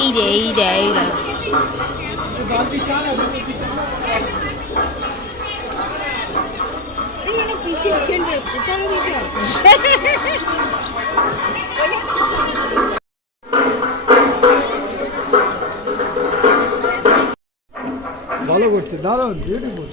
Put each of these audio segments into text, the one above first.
এই রে ভালো করছে, দারুণ বিউটিফুল।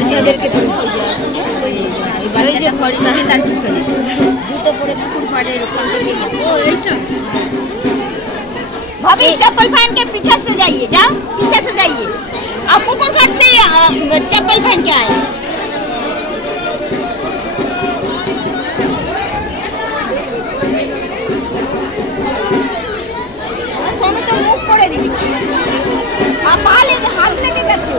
অরিজিনালদেরকে খুঁজে আসছে। ওই বাচ্চাটা পড়ে নিচে তার পিছনে জুতো পরে পুকুর পাড়ের ওখান থেকে भाभी चप्पल पहन के पीछे से जाइए, जाओ पीछे से जाइए। आप ऊपर घाट से चप्पल पहन के आए। सोनू तो मुख करे दी आप हाथ लेके গেছে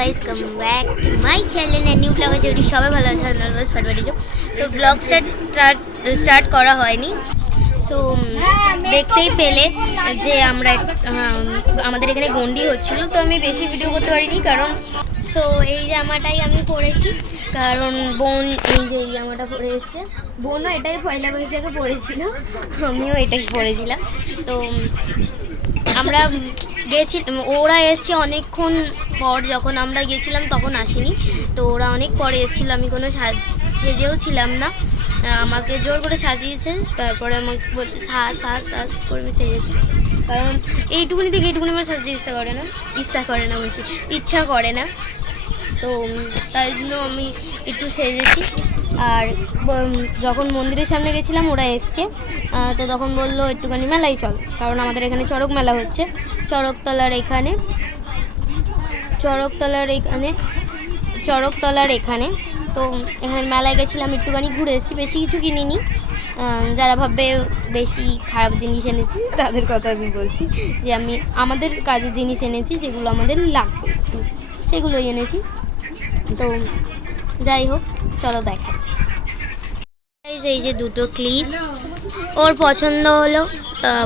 guys come back to my channel and new blog যদি সবাই ভালো আছেন অলওয়েজ ফারবারিজো তো ব্লগ স্টার্ট করা হয়নি সো দেখতেই পেলে যে আমরা আমাদের এখানে গন্ডি হচ্ছিল তো আমি বেশি ভিডিও করতে পারিনি কারণ সো এই জামাটাই আমি পরেছি কারণ বোন এই যে এই জামাটা পরে এসেছে বোনও এটাই পয়লা বৈশাখে পরেছিল আমিও এটাই পরেছিলাম তো আমরা গেছিলাম ওরা এসছে অনেকক্ষণ পর যখন আমরা গেছিলাম তখন আসেনি তো ওরা অনেক পরে এসেছিল আমি কোনো সেজেও ছিলাম না আমাকে জোর করে সাজিয়েছে তারপরে আমাকে বলছে সাজ করে আমি সেজেছি কারণ এইটুকুনি থেকে এইটুকুনি আমার সাজতে ইচ্ছা করে না তো তাই জন্য আমি একটু সেজেছি আর যখন মন্দিরের সামনে গেছিলাম ওরা এসছে তো তখন বললো একটুখানি মেলায় চল কারণ আমাদের এখানে চড়ক মেলা হচ্ছে চড়কতলার এখানে তো এখানে মেলায় গেছিলাম একটুখানি ঘুরে এসেছি বেশি কিছু কিনিনি যারা ভাববে বেশি খারাপ জিনিস এনেছি তাদের কথা আমি বলছি যে আমি আমাদের কাজের জিনিস এনেছি যেগুলো আমাদের লাগবে সেগুলোই এনেছি তো যাই হোক চলো দেখা এই যে দুটো ক্লিপ ওর পছন্দ হলো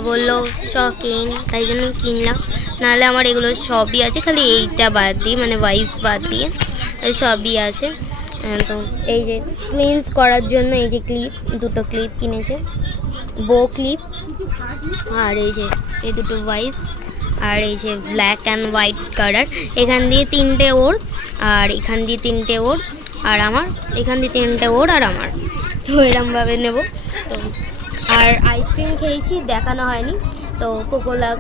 বললো চ কিন তাই জন্য কিনলাম নাহলে আমার এগুলো সবই আছে খালি এইটা বাদ দিয়ে মানে ওয়াইফস বাদ দিয়ে সবই আছে তো এই যে টুইন্স করার জন্য এই যে দুটো ক্লিপ কিনেছে বো ক্লিপ আর এই দুটো ওয়াইফস আর এই যে ব্ল্যাক অ্যান্ড হোয়াইট কালার এখান দিয়ে 3টে ওর আর এখান দিয়ে 3টে ওর আর আমার এখান দিয়ে 3টে ওর আর আমার তো এরমভাবে নেব তো আর আইসক্রিম খেয়েছি দেখানো হয়নি তো কোকোকোলা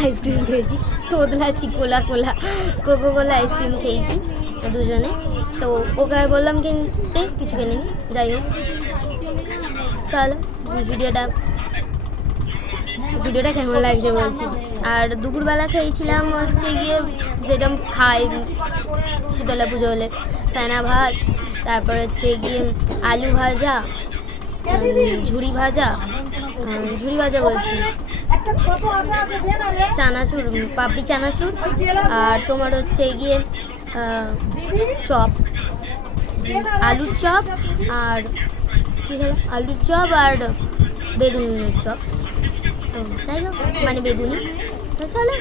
আইসক্রিম খেয়েছি তোদলা চিকোলা কোকোকোলা আইসক্রিম খেয়েছি দুজনে তো ওকে বললাম কিনতে কিছু কিনিনি যাই হোক চলো ভিডিওটা কেমন লাগছে বলছি আর দুপুরবেলা খেয়েছিলাম হচ্ছে গিয়ে যেটা খাই শীতলা পুজো হলে ফেনা ভাত তারপর হচ্ছে গিয়ে আলু ভাজা ঝুড়ি ভাজা বলছি চানাচুর পাপড়ি চানাচুর আর তোমার হচ্ছে গিয়ে চপ আলুর চপ আর কী হলো আলুর চপ আর বেগুনের চপ তো তাই হোক মানে বেগুনি তো চলো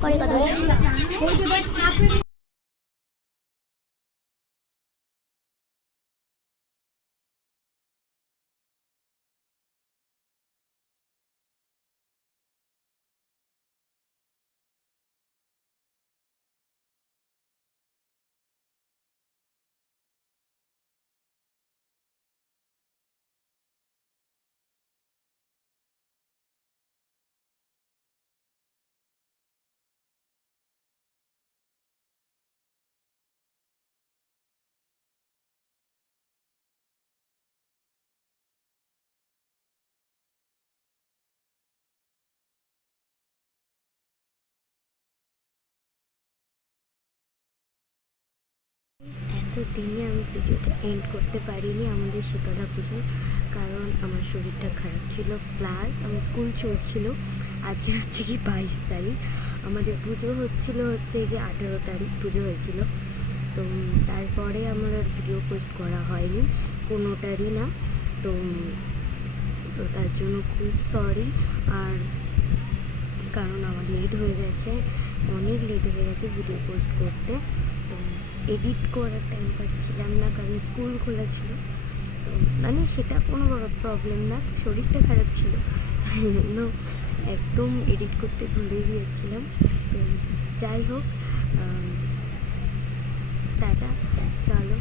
পরে কথা আজকের দিনে আমি ভিডিওটা এন্ড করতে পারিনি আমাদের শীতলা পুজোয়, কারণ আমার শরীরটা খারাপ ছিল, প্লাস আমার স্কুল চলছিল। আজকে হচ্ছে কি 22 তারিখ, আমাদের পুজো হচ্ছে কি 18 তারিখ পুজো হয়েছিল। তো তারপরে আমার আর ভিডিও পোস্ট করা হয়নি কোনোটারই না। তো তো তার জন্য খুব সরি। আর কারণ আমার লেট হয়ে গেছে, অনেক লেট হয়ে গেছে ভিডিও পোস্ট করতে। তো এডিট করার টাইম পাচ্ছিলাম না, কারণ স্কুল খোলা ছিল। তো মানে সেটা কোনো বড় প্রবলেম না, শরীরটা খারাপ ছিল তাই জন্য একদম এডিট করতে ভুলে গিয়েছিলাম। তো যাই হোক, টাটা, চলো।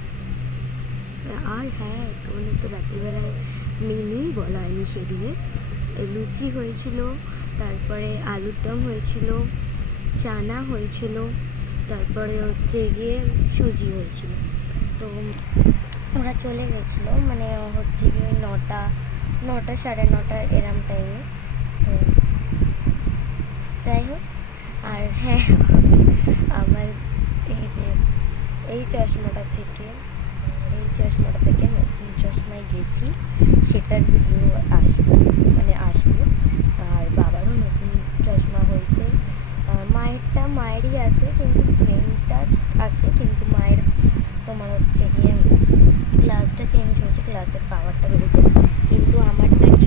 আর হ্যাঁ, তোমাদের তো রাত্রিবেলায় মেনুই বলা হয়নি। সেদিনে লুচি হয়েছিল, তারপরে আলুর দম হয়েছিল, চানা হয়েছিল, তারপরে হচ্ছে গিয়ে সুজি হয়েছিল। তো ওরা চলে গেছিলো, মানে হচ্ছে গিয়ে 9টা 9:30 এরম টাইমে। তো যাই হোক, আর হ্যাঁ, আমার এই চশমাটা থেকে নতুন চশমায় গেছি, সেটার ভিডিও আসবে, আর বাবারও নতুন চশমা হয়েছে। মায়েরই আছে, কিন্তু ফ্রেমটা আছে, কিন্তু মায়ের তোমার হচ্ছে গিয়ে গ্লাসটা চেঞ্জ হয়েছে, গ্লাসের পাওয়ারটা বেড়েছে, কিন্তু আমারটা কি